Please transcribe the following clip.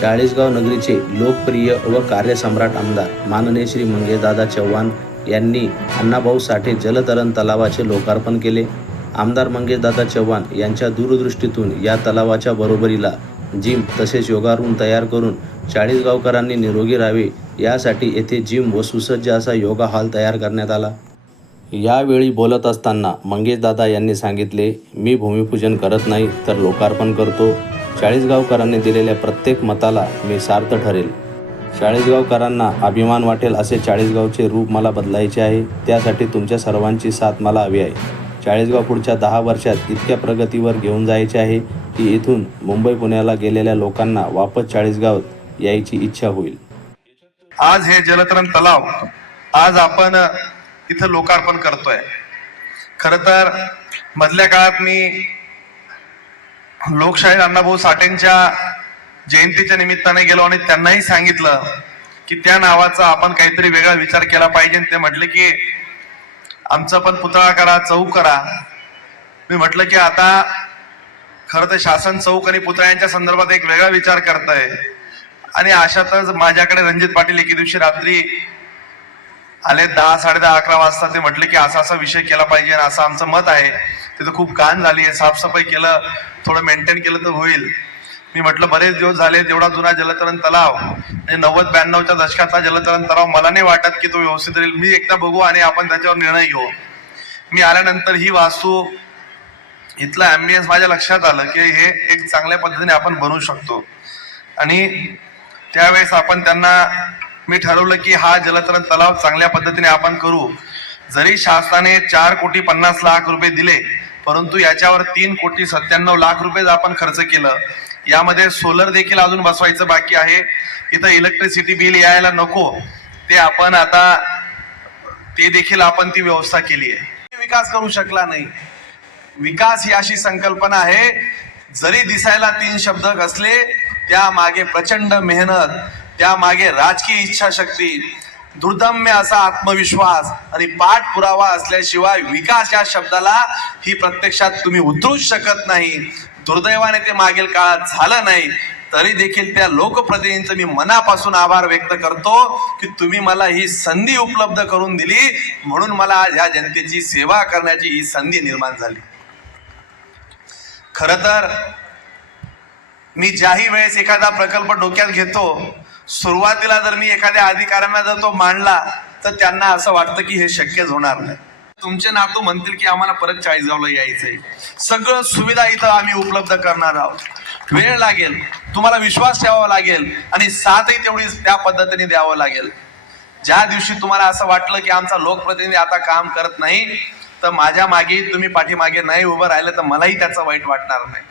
चाळीसगाव नगरीचे लोकप्रिय व कार्यसम्राट आमदार माननीय श्री मंगेशदादा चव्हाण यांनी अण्णाभाऊ साठे जलतरण तलावाचे लोकार्पण केले. आमदार मंगेशदादा चव्हाण यांच्या दूरदृष्टीतून या तलावाच्या बरोबरीला जिम तसेच योगा रूम तयार करून चाळीसगावकरांनी निरोगी राहावे यासाठी येथे जिम व सुसज्ज असा योगा हॉल तयार करण्यात आला. यावेळी बोलत असताना मंगेशदादा यांनी सांगितले मी भूमिपूजन करत नाही तर लोकार्पण करतो. चाळीसगावकरांनी दिलेल्या प्रत्येक मताला मी सार्थ ठरेल. चाळीसगावकरांना अभिमान वाटेल असे चाळीसगावचे रूप मला बदलायचे आहे. त्यासाठी तुमच्या सर्वांची साथ मला हवी आहे. चाळीसगाव पुढच्या दहा वर्षात इतक्या प्रगतीवर घेऊन जायचे आहे की इथून मुंबई पुण्याला गेलेल्या लोकांना वापस चाळीसगाव यायची इच्छा होईल. आज हे जलतरण तलाव आज आपण इथं लोकार्पण करतोय. खर तर मधल्या काळात मी लोकशाहीर अण्णाभाऊ साठेंच्या जयंतीच्या निमित्ताने गेलो आणि त्यांनाही सांगितलं की त्या नावाचा आपण काहीतरी वेगळा विचार केला पाहिजे. ते म्हटले की आमचं पण पुतळा करा चौक करा. मी म्हटलं की आता खरं तर शासन चौक आणि पुतळ्यांच्या संदर्भात एक वेगळा विचार करतंय. आणि अशातच माझ्याकडे रणजित पाटील एके दिवशी रात्री आले दहा साडे दहा अकरा वाजता ते म्हटले की असा असा विषय केला पाहिजे आणि असं आमचं मत आहे. तिथं खूप घाण झाली आहे. साफसफाई केलं थोडं मेंटेन केलं तर होईल. मी म्हटलं बरेच दिवस झाले तेवढा जुना जलतरण तलाव म्हणजे नव्वद ब्याण्णवच्या दशकातला जलतरण तलाव मला नाही वाटत की तो व्यवस्थित राहील. मी एकदा बघू आणि आपण त्याच्यावर निर्णय घेऊ. मी आल्यानंतर ही वास्तू इथलं ॲम्बियन्स माझ्या लक्षात आलं की हे एक चांगल्या पद्धतीने आपण बनवू शकतो. आणि त्यावेळेस आपण त्यांना मी ठरवलं की हा जलतरण तलाव चांगल्या पद्धतीने आपण करू. जरी शासनाने चार कोटी पन्नास लाख रुपये दिले परंतु याच्यावर तीन कोटी सत्त्याण्णव लाख रुपये आपण खर्च केलं. यामध्ये सोलर देखील अजून बसवायचं बाकी आहे. इथं इलेक्ट्रिसिटी बिल यायला नको. ते आपण आता ते देखील आपण ती व्यवस्था केली आहे. विकास करू शकला नाही. विकास ही अशी संकल्पना आहे जरी दिसायला तीन शब्द असले त्या मागे प्रचंड मेहनत त्यामागे राजकीय इच्छाशक्ती दुर्दम्य असा आत्मविश्वास आणि पाठपुरावा असल्याशिवाय विकास या शब्दाला ही प्रत्यक्षात तुम्ही उतरूच शकत नाही. दुर्दैवाने ते मागील काळात झालं नाही. तरी देखील त्या लोकप्रतिनिधींचं मी मनापासून आभार व्यक्त करतो की तुम्ही मला ही संधी उपलब्ध करून दिली. म्हणून मला आज ह्या जनतेची सेवा करण्याची ही संधी निर्माण झाली. खर तर मी ज्याही वेळेस एखादा प्रकल्प डोक्यात घेतो सुरुवातीला जर मी एखाद्या अधिकाऱ्यांना जर तो मांडला तर त्यांना असं वाटतं की हे शक्यच होणार नाही. तुमचे नातू म्हणतील की आम्हाला परत चाळीसगावला यायचंय. सगळं सुविधा इथं आम्ही उपलब्ध करणार आहोत. वेळ लागेल तुम्हाला विश्वास ठेवावा लागेल आणि साथही तेवढी त्या पद्धतीने द्यावं लागेल. ज्या दिवशी तुम्हाला असं वाटलं की आमचा लोकप्रतिनिधी आता काम करत नाही तर माझ्या मागे तुम्ही पाठीमागे नाही उभं राहिलं तर मलाही त्याचं वाईट वाटणार नाही.